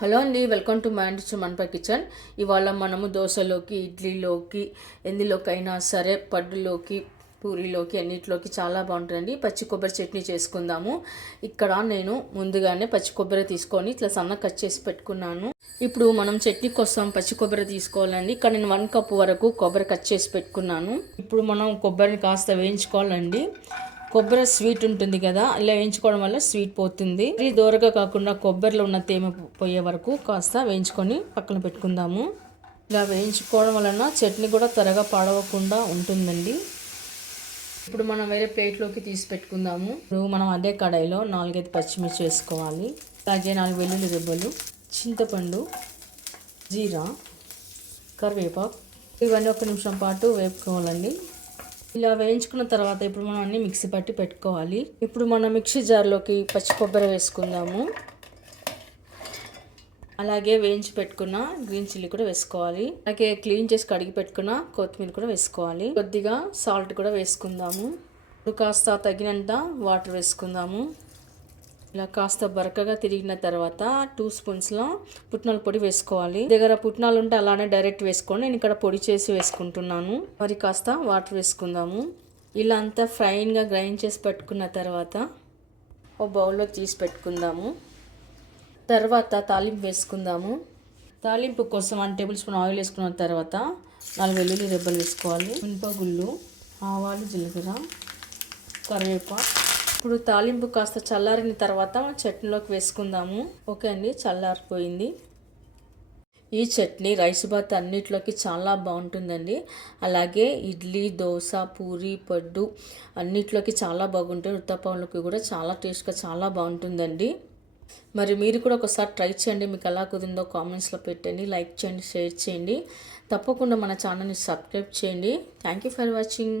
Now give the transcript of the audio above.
Hello అండి, welcome to Monpa kitchen. ఇవాళ మనము దోశలోకి, ఇడ్లీలోకి, ఎందులోకైనా సరే, పడ్డులోకి, పూరీలోకి అన్నిటిలోకి చాలా బాగుంటుందండి. పచ్చి కొబ్బరి చట్నీ చేసుకుందాము. ఇక్కడ నేను ముందుగానే పచ్చి కొబ్బరి తీసుకొని ఇట్లా సన్న కట్ చేసి పెట్టుకున్నాను. ఇప్పుడు మనం చట్నీ కోసం పచ్చి కొబ్బరి తీసుకోవాలండి. ఇక్కడ నేను 1 కప్ వరకు కొబ్బరి కట్ చేసి పెట్టుకున్నాను. ఇప్పుడు మనం కొబ్బరిని కాస్త వేయించుకోవాలండి. కొబ్బరి స్వీట్ ఉంటుంది కదా, ఇలా వేయించుకోవడం వల్ల స్వీట్ పోతుంది. ఇది దూరగా కాకుండా కొబ్బరిలో ఉన్న తేమ పోయే వరకు కాస్త వేయించుకొని పక్కన పెట్టుకుందాము. ఇలా వేయించుకోవడం వలన చట్నీ కూడా త్వరగా పాడవకుండా ఉంటుందండి. ఇప్పుడు మనం వేరే ప్లేట్లోకి తీసి పెట్టుకుందాము. ఇప్పుడు మనం అదే కడాయిలో 4-5 పచ్చిమిర్చి వేసుకోవాలి. అలాగే 4 వెల్లుల్లి రెబ్బలు, చింతపండు, జీరా, కరివేపాకు ఇవన్నీ 1 నిమిషం పాటు వేపుకోవాలండి. ఇలా వేయించుకున్న తర్వాత ఇప్పుడు మనం అన్ని మిక్సీ పట్టి పెట్టుకోవాలి. ఇప్పుడు మనం మిక్సీ జార్లోకి పచ్చి కొబ్బరి వేసుకుందాము. అలాగే వేయించి పెట్టుకున్న గ్రీన్ చిల్లీ కూడా వేసుకోవాలి. అలాగే క్లీన్ చేసి కడిగి పెట్టుకున్న కొత్తిమీర కూడా వేసుకోవాలి. కొద్దిగా సాల్ట్ కూడా వేసుకుందాము. ఇప్పుడు కాస్త తగినంత వాటర్ వేసుకుందాము. ఇలా కాస్త బరకగా తిరిగిన తర్వాత 2 స్పూన్స్లో పుట్నాల పొడి వేసుకోవాలి. దగ్గర పుట్నాలు ఉంటే అలానే డైరెక్ట్ వేసుకోండి. నేను ఇక్కడ పొడి చేసి వేసుకుంటున్నాను. మరి కాస్త వాటర్ వేసుకుందాము. ఇలా అంతా ఫైన్గా గ్రైండ్ చేసి పెట్టుకున్న తర్వాత ఓ బౌల్లో తీసి పెట్టుకుందాము. తర్వాత తాలింపు వేసుకుందాము. తాలింపు కోసం 1 టేబుల్ స్పూన్ ఆయిల్ వేసుకున్న తర్వాత 4 వెల్లుల్లి రెబ్బలు వేసుకోవాలి. మినపగుళ్ళు, ఆవాలు, జీలకర్ర, కరివేపాకు. ఇప్పుడు తాలింపు కాస్త చల్లారిన తర్వాత చట్నీలోకి వేసుకుందాము. ఓకే అండి, చల్లారిపోయింది. ఈ చట్నీ రైస్ బాత్ అన్నిట్లోకి చాలా బాగుంటుందండి. అలాగే ఇడ్లీ, దోశ, పూరి, పడ్డు అన్నిట్లోకి చాలా బాగుంటుంది. ఉత్తప్పంలోకి కూడా చాలా టేస్ట్గా చాలా బాగుంటుందండి. మరి మీరు కూడా ఒకసారి ట్రై చేయండి. మీకు ఎలా కుదిరిందో కామెంట్స్లో పెట్టండి. లైక్ చేయండి, షేర్ చేయండి. తప్పకుండా మన ఛానల్ని సబ్స్క్రైబ్ చేయండి. Thank you for watching.